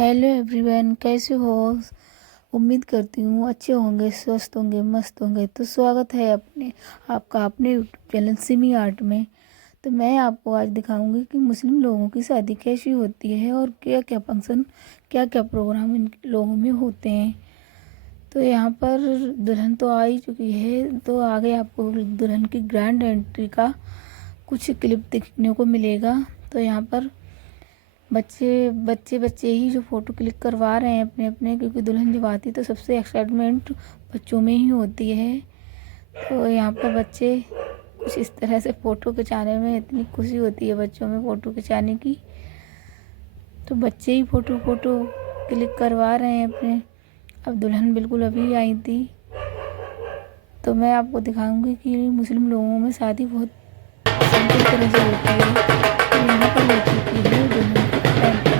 Hello everyone, कैसे हो? उम्मीद करती हूँ अच्छे होंगे, स्वस्थ होंगे, मस्त होंगे। तो स्वागत है आपका अपने यूट्यूब चैनल सिमी आर्ट में। तो मैं आपको आज दिखाऊंगी कि मुस्लिम लोगों की शादी कैसी होती है और क्या क्या फंक्शन, क्या क्या प्रोग्राम इन लोगों में होते हैं। तो यहाँ पर दुल्हन तो आ ही चुकी है, तो आगे आपको दुल्हन की ग्रैंड एंट्री का कुछ क्लिप देखने को मिलेगा। तो यहाँ पर बच्चे ही जो फ़ोटो क्लिक करवा रहे हैं अपने अपने, क्योंकि दुल्हन जब आती है तो सबसे एक्साइटमेंट बच्चों में ही होती है। तो यहाँ पर बच्चे कुछ इस तरह से फ़ोटो खिंचाने में इतनी खुशी होती है बच्चों में फ़ोटो खिंचाने की, तो बच्चे ही फ़ोटो क्लिक करवा रहे हैं अपने। अब दुल्हन बिल्कुल अभी आई थी। तो मैं आपको दिखाऊंगी कि मुस्लिम लोगों में शादी बहुत सिंपल तरह से होती है। तो यहाँ पर हो चुकी है दुल्हन की एंट्री।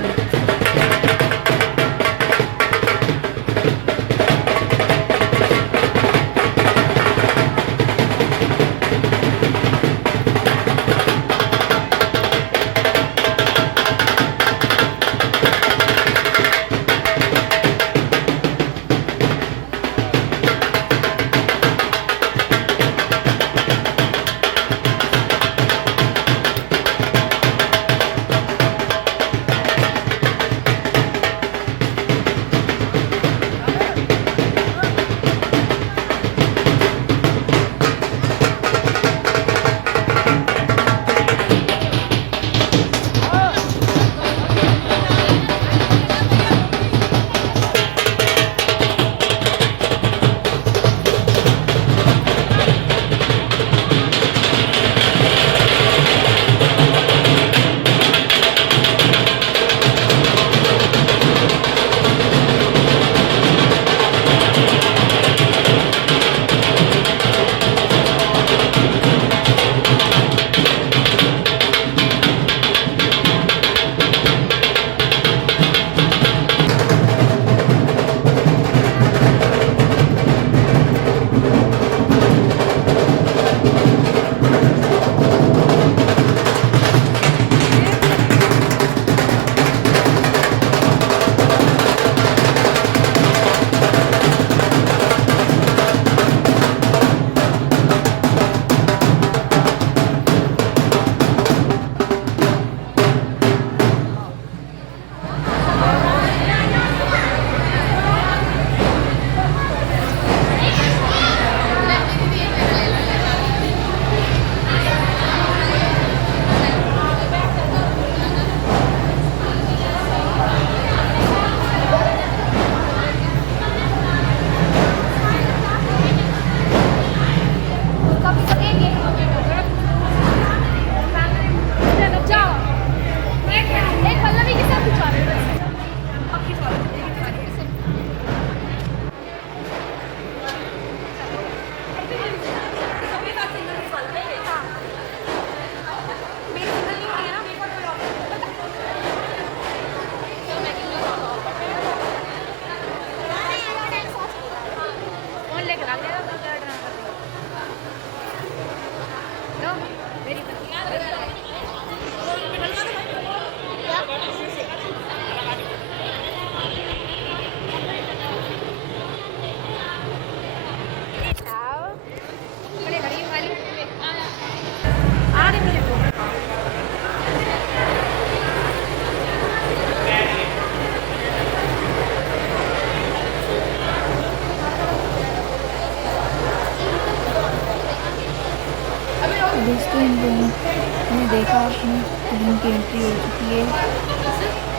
दोस्तों, इन लोगों ने देखा अपनी दुल्हन की एंट्री हो चुकी है।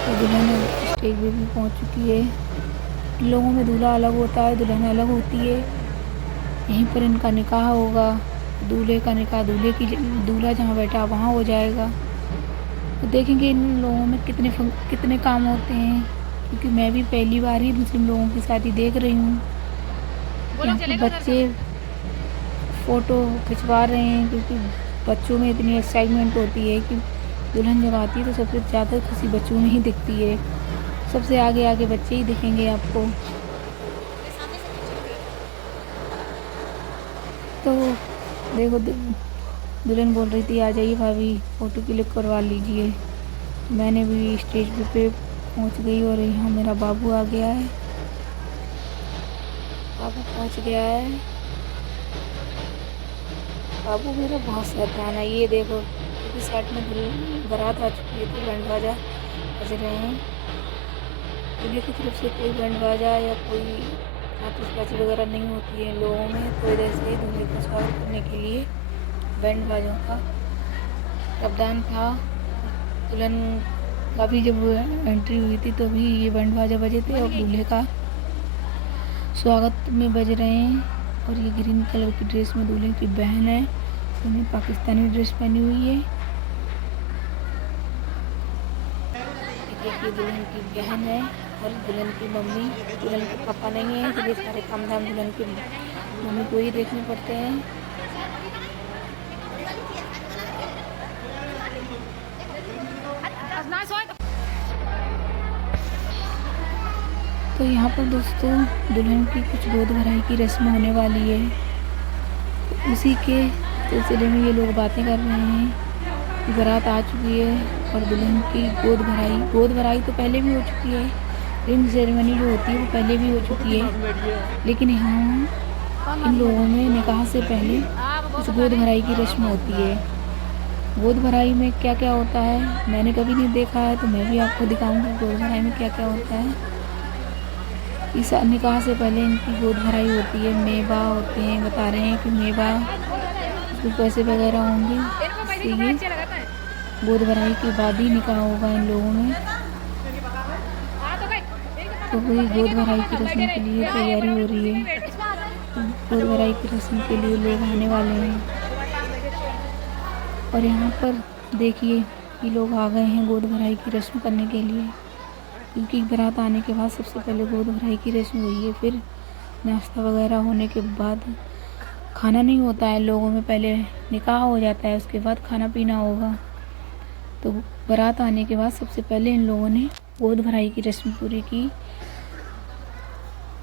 तो दुल्हन स्टेज पे भी पहुंच चुकी है। इन लोगों में दूल्हा अलग होता है, दुल्हन अलग होती है। यहीं पर इनका निकाह होगा। दूल्हे का निकाह दूल्हा जहाँ बैठा वहाँ हो जाएगा। तो देखेंगे इन लोगों में कितने काम होते हैं, क्योंकि मैं भी पहली बार ही मुस्लिम लोगों की शादी देख रही हूँ। यहाँ पे बच्चे फ़ोटो खिंचवा रहे हैं, क्योंकि बच्चों में इतनी एक्साइटमेंट होती है कि दुल्हन जब आती है तो सबसे ज़्यादा खुशी बच्चों में ही दिखती है। सबसे आगे आगे बच्चे ही दिखेंगे आपको। तो देखो, दुल्हन बोल रही थी आ जाइए भाभी, फ़ोटो क्लिक करवा लीजिए। मैंने भी स्टेज पे पहुंच गई और यहाँ मेरा बाबू आ गया है। बाबू पहुंच गया है। बाबू मेरा बहुत शैतान है। ये देखो क्योंकि साइड में बारात आ चुकी है तो बैंड बाजा बज रहे हैं। दूल्हे की तरफ से कोई बैंड बाजा या कोई आतिशबाजी वगैरह नहीं होती है लोगों में, तो इधर से दूल्हे का स्वागत करने के लिए बैंड बाजों का प्रावधान था। दुल्हन का भी जब एंट्री हुई थी तो भी ये बैंड बाजा बजे थे और दूल्हे का स्वागत में बज रहे हैं। और ये ग्रीन कलर की ड्रेस में दूल्हे की बहन है, उन्हें पाकिस्तानी ड्रेस पहनी हुई है। देखिए दुल्हन की बहन है और दुल्हन की मम्मी। दुल्हन के पापा नहीं है, इसलिए सारे काम धाम दुल्हन की मम्मी को ही देखने पड़ते हैं। तो यहाँ पर दोस्तों दुल्हन की कुछ गोद भराई की रस्म होने वाली है, तो उसी के सिलसिले में ये लोग बातें कर रहे हैं कि बारात आ चुकी है और दुल्हन की गोद भराई तो पहले भी हो चुकी है। रिंग सेरेमनी जो होती है वो पहले भी हो चुकी है, लेकिन यहाँ इन लोगों में निकाह से पहले कुछ गोद भराई की रस्म होती है। गोद भराई में क्या क्या होता है मैंने कभी नहीं देखा है, तो मैं भी आपको दिखाऊंगी गोद भराई में क्या क्या होता है। इस निकाह से पहले इनकी गोद भराई होती है, मेवा होते हैं, बता रहे हैं कि मेवा उसको पैसे वगैरह होंगे। ये गोद भराई के बाद ही निकाह होगा इन लोगों में। तो वही गोद भराई की रस्म के लिए तैयारी हो रही है। गोद भराई की रस्म के लिए लोग आने वाले हैं और यहाँ पर देखिए ये लोग आ गए हैं गोद भराई की रस्म करने के लिए, क्योंकि बारात आने के बाद सबसे पहले गोद भराई की रस्म हुई है। फिर नाश्ता वगैरह होने के बाद खाना नहीं होता है लोगों में, पहले निकाह हो जाता है उसके बाद खाना पीना होगा। तो बारात आने के बाद सबसे पहले इन लोगों ने गोद भराई की रस्म पूरी की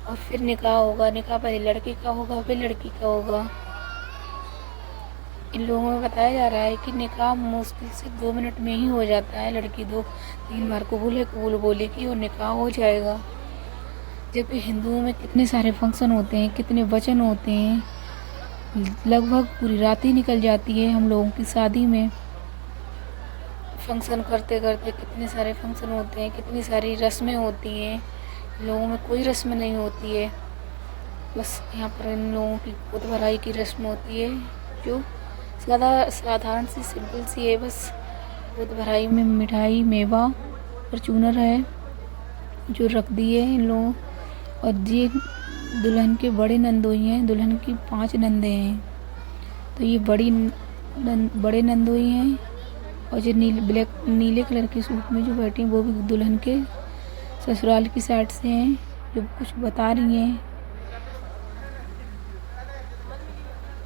और फिर निकाह होगा। निकाह पहले लड़के का होगा फिर लड़की का होगा। इन लोगों में बताया जा रहा है कि निकाह मुश्किल से 2 मिनट में ही हो जाता है। लड़की 2-3 बार कबूल बोलेगी और निकाह हो जाएगा। जबकि हिंदुओं में कितने सारे फंक्शन होते हैं, कितने वचन होते हैं, लगभग पूरी रात ही निकल जाती है हम लोगों की शादी में। फंक्शन करते करते कितने सारे फंक्शन होते हैं, कितनी सारी रस्में होती हैं। लोगों में कोई रस्म नहीं होती है, बस यहाँ पर इन लोगों की गोद भराई की रस्म होती है जो साधारण सी सिंपल सी है। बस गोद भराई में मिठाई, मेवा और चूनर है जो रख दिए इन लोगों। और ये दुल्हन के बड़े नंदोई हैं, दुल्हन की 5 नंदे हैं, तो ये बड़े नंदोई हैं। और जो नीले कलर के सूट में जो बैठी हैं वो भी दुल्हन के ससुराल की साइड से हैं, जो कुछ बता रही हैं।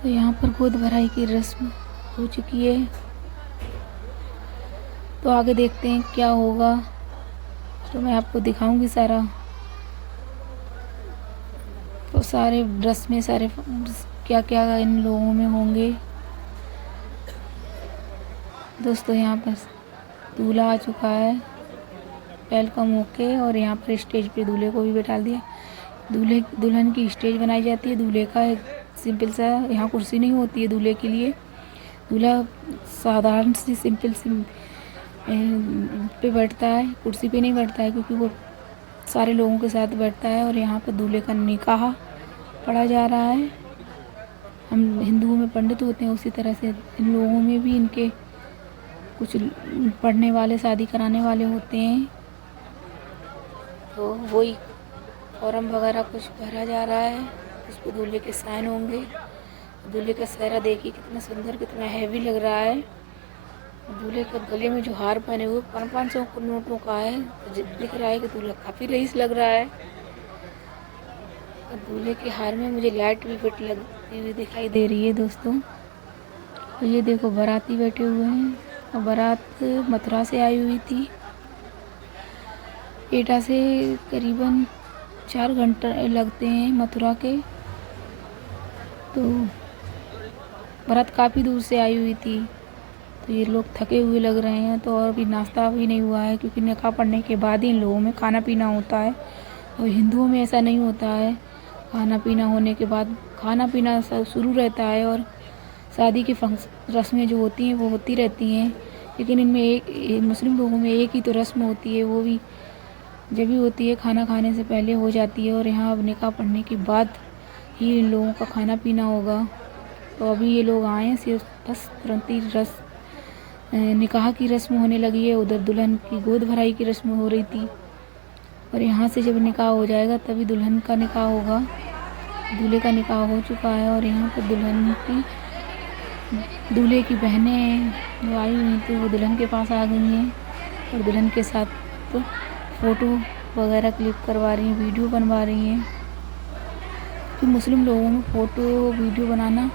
तो यहाँ पर गोद भराई की रस्म हो चुकी है, तो आगे देखते हैं क्या होगा, तो मैं आपको दिखाऊंगी सारा। तो सारे रस्में सारे क्या क्या इन लोगों में होंगे। दोस्तों यहाँ पर दूल्हा आ चुका है, वेलकम होके, और यहाँ पर स्टेज पे दूल्हे को भी बैठा दिया। दुल्हन की स्टेज बनाई जाती है। दूल्हे का एक सिंपल सा, यहाँ कुर्सी नहीं होती है दूल्हे के लिए। दूल्हा साधारण सी सिंपल सी पे बैठता है, कुर्सी पे नहीं बैठता है, क्योंकि वो सारे लोगों के साथ बैठता है। और यहाँ पर दूल्हे का निकाह पढ़ा जा रहा है। हम हिंदुओं में पंडित होते हैं, उसी तरह से इन लोगों में भी इनके कुछ पढ़ने वाले, शादी कराने वाले होते हैं। तो वही फॉर्म वगैरह कुछ भरा जा रहा है, उस पर दूल्हे के साइन होंगे। दूल्हे का सेहरा देखिए कितना सुंदर, कितना हैवी लग रहा है। दूल्हे के गले में जो हार पहने हुए 500 नोटों का है, तो दिख रहा है कि दूल्हा काफ़ी रईस लग रहा है। और दूल्हे के हार में मुझे लाइट भी फिट लगती हुई दिखाई दे रही है दोस्तों। और ये देखो बाराती बैठे हुए हैं, और बारात मथुरा से आई हुई थी। एटा से करीबन 4 घंटे लगते हैं मथुरा के। तो बारात काफ़ी दूर से आई हुई थी। तो ये लोग थके हुए लग रहे हैं, तो और अभी नाश्ता भी नहीं हुआ है, क्योंकि निकाह पढ़ने के बाद ही इन लोगों में खाना पीना होता है। और हिंदुओं में ऐसा नहीं होता है, खाना पीना होने के बाद खाना पीना शुरू रहता है, और शादी की रस्में जो होती हैं वो होती रहती हैं। लेकिन इनमें मुस्लिम लोगों में एक ही तो रस्म होती है, वो भी जब भी होती है खाना खाने से पहले हो जाती है, और यहाँ अब निकाह पढ़ने के बाद ही इन लोगों का खाना पीना होगा। तो अभी ये लोग आए हैं, सिर्फ बस तुरंत ही निकाह की रस्म होने लगी है, उधर दुल्हन की गोद भराई की रस्म हो रही थी, और यहाँ से जब निकाह हो जाएगा तभी दुल्हन का निकाह होगा। दूल्हे का निकाह हो चुका है, और यहाँ पर दूल्हे की बहनें जो आई हुई थी वो दुल्हन के पास आ गई हैं, और दुल्हन के साथ फ़ोटो वगैरह क्लिक करवा रही हैं, वीडियो बनवा रही हैं। कि मुस्लिम लोगों में फ़ोटो वीडियो बनाना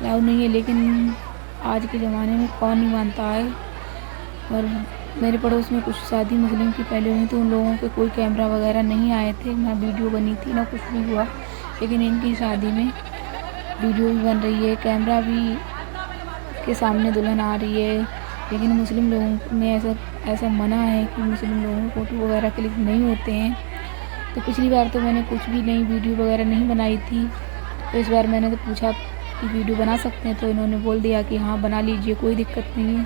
अलाउ नहीं है, लेकिन आज के ज़माने में कौन नहीं मानता है। और मेरे पड़ोस में कुछ शादी मुस्लिम की पहले हुई, तो उन लोगों के कोई कैमरा वगैरह नहीं आए थे, ना वीडियो बनी थी, ना कुछ भी हुआ। लेकिन इनकी शादी में वीडियो भी बन रही है, कैमरा भी के सामने दुल्हन आ रही है। लेकिन मुस्लिम लोगों में ऐसा मना है कि मुस्लिम लोगों में फ़ोटो वगैरह क्लिक नहीं होते हैं। तो पिछली बार तो मैंने कुछ भी नहीं वीडियो वगैरह नहीं बनाई थी, तो इस बार मैंने तो पूछा कि वीडियो बना सकते हैं, तो इन्होंने बोल दिया कि हाँ बना लीजिए, कोई दिक्कत नहीं है।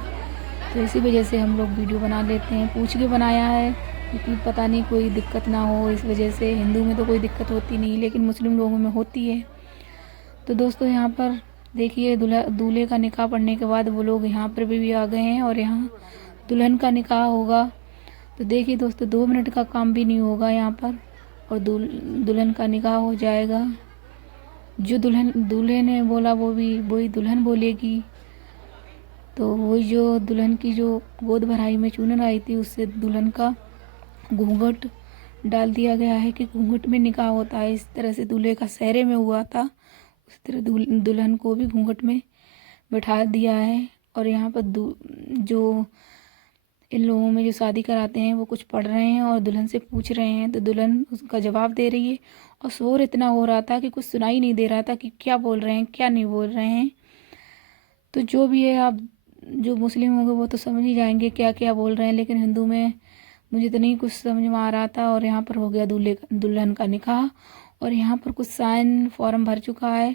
तो इसी वजह से हम लोग वीडियो बना लेते हैं, पूछ के बनाया है, क्योंकि पता नहीं कोई दिक्कत ना हो इस वजह से। हिंदू में तो कोई दिक्कत होती नहीं, लेकिन मुस्लिम लोगों में होती है। तो दोस्तों यहाँ पर देखिए दूल्हे का निकाह पढ़ने के बाद वो लोग यहाँ पर भी आ गए हैं, और यहाँ दुल्हन का निकाह होगा। तो देखिए दोस्तों 2 मिनट का काम भी नहीं होगा यहाँ पर, और दुल्हन का निकाह हो जाएगा। जो दूल्हे ने बोला वही दुल्हन बोलेगी। तो वही जो दुल्हन की जो गोद भराई में चूनन आई थी, उससे दुल्हन का घूंघट डाल दिया गया है कि घूंघट में निकाह होता है। इस तरह से दूल्हे का सहरे में हुआ था, उस तरह दुल्हन को भी घूंघट में बैठा दिया है। और यहाँ पर जो इन लोगों में जो शादी कराते हैं वो कुछ पढ़ रहे हैं और दुल्हन से पूछ रहे हैं, तो दुल्हन उसका जवाब दे रही है। और शोर इतना हो रहा था कि कुछ सुनाई नहीं दे रहा था कि क्या बोल रहे हैं क्या नहीं बोल रहे हैं। तो जो भी है, आप जो मुस्लिम होंगे वो तो समझ ही जाएंगे क्या क्या बोल रहे हैं, लेकिन हिंदू में मुझे तो नहीं कुछ समझ में आ रहा था। और यहाँ पर हो गया दुल्हन का निकाह, और यहाँ पर कुछ साइन फॉर्म भर चुका है।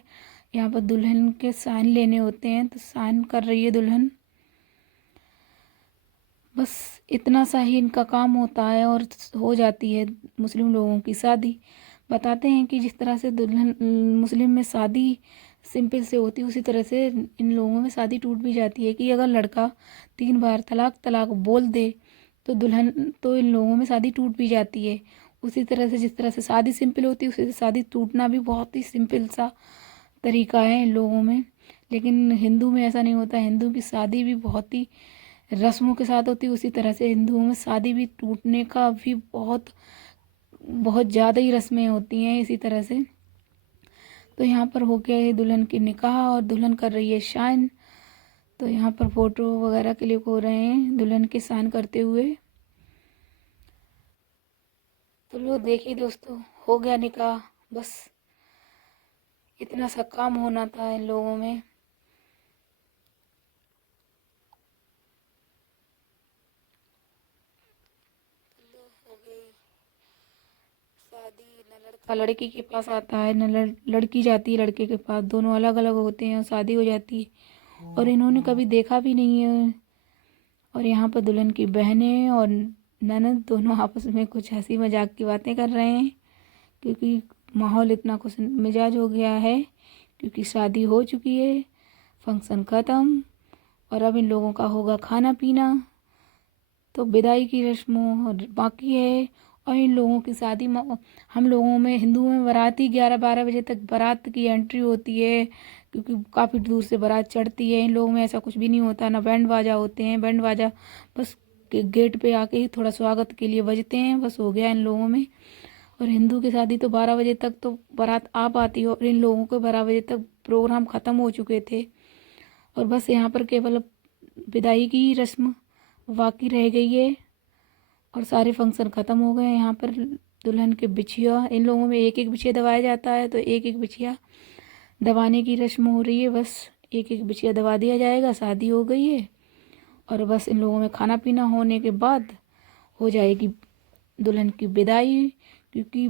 यहाँ पर दुल्हन के साइन लेने होते हैं, तो साइन कर रही है दुल्हन। बस इतना सा ही इनका काम होता है, और हो जाती है मुस्लिम लोगों की शादी। बताते हैं कि जिस तरह से मुस्लिम में शादी सिंपल से होती है, उसी तरह से इन लोगों में शादी टूट भी जाती है। कि अगर लड़का 3 बार तलाक तलाक बोल दे तो इन लोगों में शादी टूट भी जाती है। उसी तरह से जिस तरह से शादी सिंपल होती है, उसी से शादी टूटना भी बहुत ही सिंपल सा तरीका है इन लोगों में। लेकिन हिंदू में ऐसा नहीं होता। हिंदू की शादी भी बहुत ही रस्मों के साथ होती है, उसी तरह से हिंदुओं में शादी भी टूटने का भी बहुत बहुत ज़्यादा ही रस्में होती हैं इसी तरह से। तो यहाँ पर हो गया है दुल्हन की निकाह, और दुल्हन कर रही है शाइन। तो यहाँ पर फोटो वगैरह क्लिक हो रहे हैं दुल्हन के शाइन करते हुए। तो लो देखिए दोस्तों, हो गया निकाह। बस इतना सा काम होना था इन लोगों में। हो गई शादी। न लड़का लड़की के पास आता है, न लड़की जाती है लड़के के पास, दोनों अलग अलग होते हैं और शादी हो जाती है। और इन्होंने कभी देखा भी नहीं है। और यहाँ पर दुल्हन की बहनें और ननद दोनों आपस में कुछ हंसी मजाक की बातें कर रहे हैं, क्योंकि माहौल इतना खुश मिजाज हो गया है, क्योंकि शादी हो चुकी है, फंक्शन ख़त्म, और अब इन लोगों का होगा खाना पीना। तो विदाई की रस्म और बाकी है। और इन लोगों की शादी हम लोगों में हिंदुओं में बाराती 11-12 बजे तक बारात की एंट्री होती है, क्योंकि काफ़ी दूर से बारात चढ़ती है। इन लोगों में ऐसा कुछ भी नहीं होता, ना बैंड बाजा होते हैं। बैंड बाजा बस गेट पे आके ही थोड़ा स्वागत के लिए बजते हैं, बस हो गया इन लोगों में। और हिंदू की शादी तो 12 बजे तक तो बारात आ पाती है, और इन लोगों के 12 बजे तक प्रोग्राम ख़त्म हो चुके थे। और बस यहाँ पर केवल विदाई की रस्म बाकी रह गई है, और सारे फंक्शन ख़त्म हो गए। यहाँ पर दुल्हन के बिछिया, इन लोगों में एक एक बिछिया दबाया जाता है, तो एक एक बिछिया दबाने की रस्म हो रही है। बस एक एक बिछिया दबा दिया जाएगा, शादी हो गई है। और बस इन लोगों में खाना पीना होने के बाद हो जाएगी दुल्हन की विदाई, क्योंकि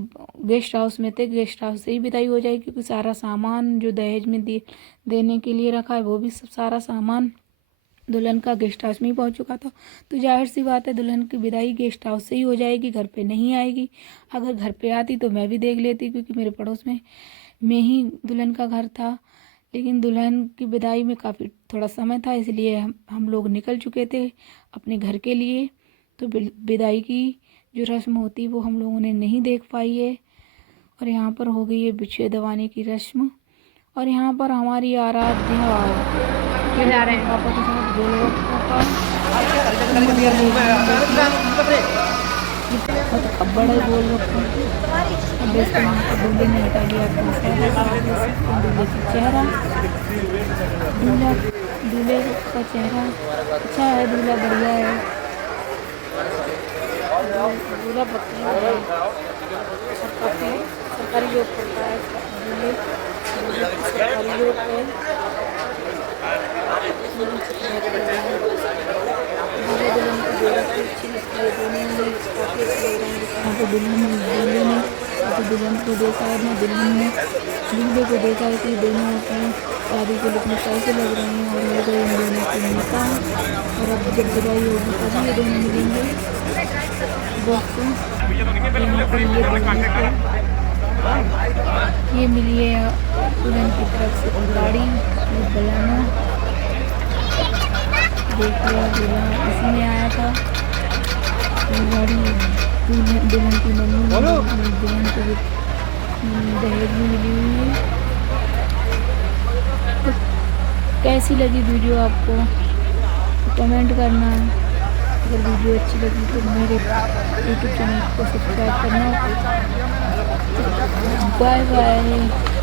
गेस्ट हाउस में थे, गेस्ट हाउस से ही विदाई हो जाएगी, क्योंकि सारा सामान जो दहेज में देने के लिए रखा है वो भी सब सारा सामान दुल्हन का गेस्ट हाउस में ही पहुंच चुका था। तो जाहिर सी बात है दुल्हन की विदाई गेस्ट हाउस से ही हो जाएगी, घर पे नहीं आएगी। अगर घर पे आती तो मैं भी देख लेती, क्योंकि मेरे पड़ोस में ही दुल्हन का घर था। लेकिन दुल्हन की विदाई में काफ़ी थोड़ा समय था, इसलिए हम लोग निकल चुके थे अपने घर के लिए। तो विदाई की जो रस्म होती वो हम लोगों ने नहीं देख पाई है। और यहाँ पर हो गई है बिछे दबाने की रस्म। और यहाँ पर हमारी आराध्या जा रहे हैं पापा के साथ गोलगप्पा बहुत खब्बड़ है गोलगप्पा। अब इसको यहाँ पर दूल्हे ने हटा लिया दूल्हे का चेहरा, दूल्हे का चेहरा अच्छा है, दूल्हा बढ़िया है, दूल्हा बकरी है, सरकारी जॉब करता है, दूल्हे सरकारी जॉब है। दूल्हे दुल्हन की जोड़ी अच्छी लगती है, दोनों में काफ़ी अच्छे लग रहे हैं। यहाँ पे दूल्हे ने दुल्हन को देखा है, ना दुल्हन ने दूल्हे को देखा है कि दोनों अपनी शादी के लुक में कैसे लग रहे हैं। और हो गए इन दोनों की निकाह, और अब जब विदाई होगी तभी ये दोनों मिलेंगे दोस्तों। यहाँ पर ये मिली है दुल्हन की तरफ से गाड़ी बलाना, देखिए दुल्हन इसी में आया था। ये गाड़ी दुल्हन की मम्मी दुल्हन को दहेज में मिली हुई है। तो कैसी लगी वीडियो आपको कमेंट करना। अगर वीडियो अच्छी लगी तो मेरे यूट्यूब चैनल को सब्सक्राइब करना। Bye bye.